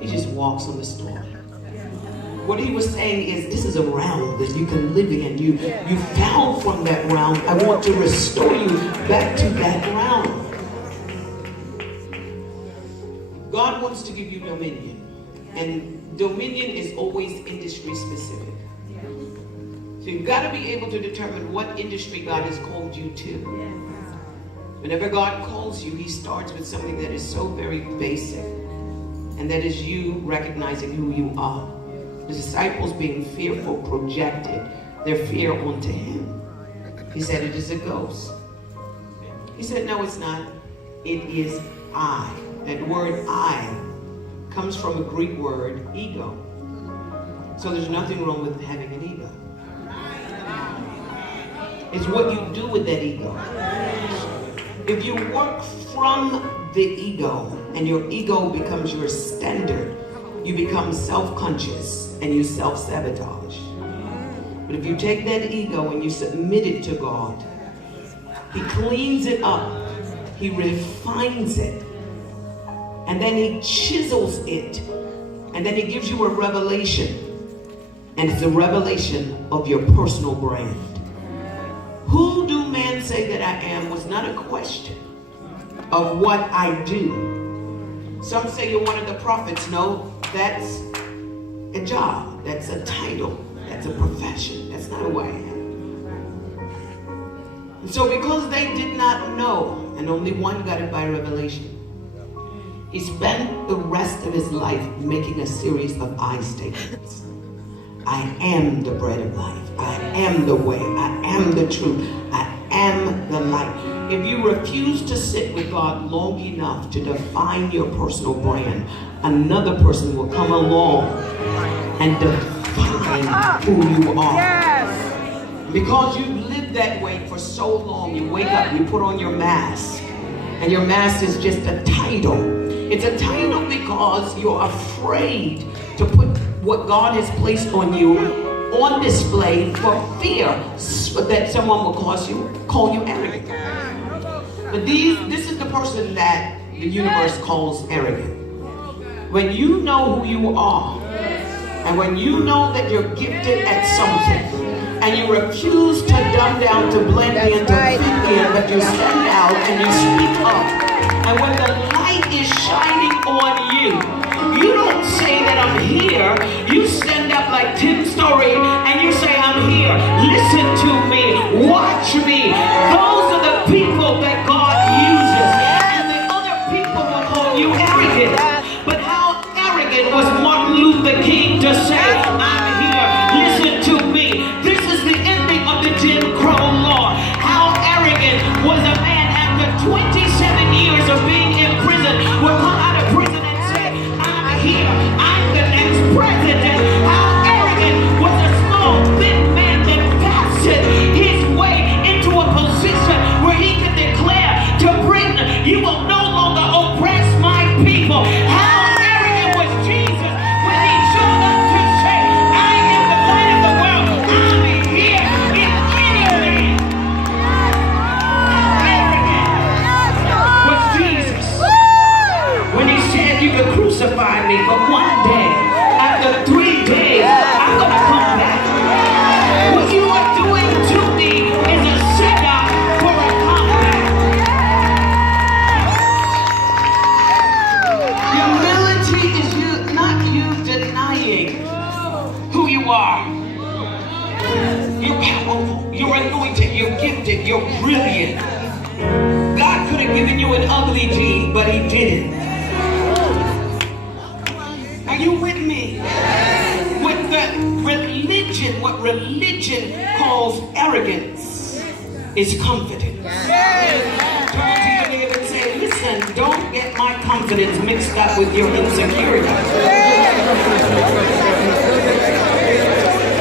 He just walks on the storm. What he was saying is, this is a realm that you can live in. You fell from that realm. I want to restore you back to that realm. God wants to give you dominion. And dominion is always industry specific. So you've got to be able to determine what industry God has called you to. Whenever God calls you, he starts with something that is so very basic. And that is you recognizing who you are. The disciples, being fearful, projected their fear onto him. He said, it is a ghost. He said, no, it's not. It is I. That word I comes from a Greek word, ego. So there's nothing wrong with having an ego. It's what you do with that ego. If you work from the ego and your ego becomes your standard, you become self-conscious and you self-sabotage. But if you take that ego and you submit it to God, he cleans it up, he refines it, and then he chisels it, and then he gives you a revelation. And it's a revelation of your personal brand. Who do men say that I am was not a question of what I do. Some say you're one of the prophets. No, that's a job. That's a title. That's a profession. That's not who I am. And so because they did not know, and only one got it by revelation, he spent the rest of his life making a series of I statements. I am the bread of life. I am the way. I am the truth. I am the light. If you refuse to sit with God long enough to define your personal brand, another person will come along and define who you are. Yes. Because you've lived that way for so long, you wake up, you put on your mask, and your mask is just a title. It's a title because you're afraid to put what God has placed on you on display for fear that someone will call you arrogant. But this is the person that the universe calls arrogant. When you know who you are, and when you know that you're gifted at something, and you refuse to dumb down, to blend in, to fit in, but you stand out and you speak up. And when the light is shining on you, you don't say that I'm here. You stand up like Tim's story and you say, I'm here. Listen to me. Watch me. Those are the people that God uses. And the other people will call you arrogant. But how arrogant was Martin Luther King to say, I'm here. Listen to me. This is the ending of the Jim Crow law. How arrogant was a man after 27 years of being in prison will come out of prison and say, I'm here. I'm the next president. How arrogant was a small, thin man that fasted his way into a position where he could declare to Britain, you will no longer oppress my people. How arrogant was Jesus when he showed up to say, I am the light of the world. I'm here in anything. How arrogant was Jesus when he said you could crucify me, but one day, after 3 days, I'm going to come back. What you are doing to me is a setup for a comeback. Humility is not you denying who you are. You're powerful, you're anointed, you're gifted, you're brilliant. God could have given you an ugly gene, but he didn't. Are you with me? With the religion, what religion calls arrogance is confidence. Turn to your neighbor and say, listen, don't get my confidence mixed up with your insecurity.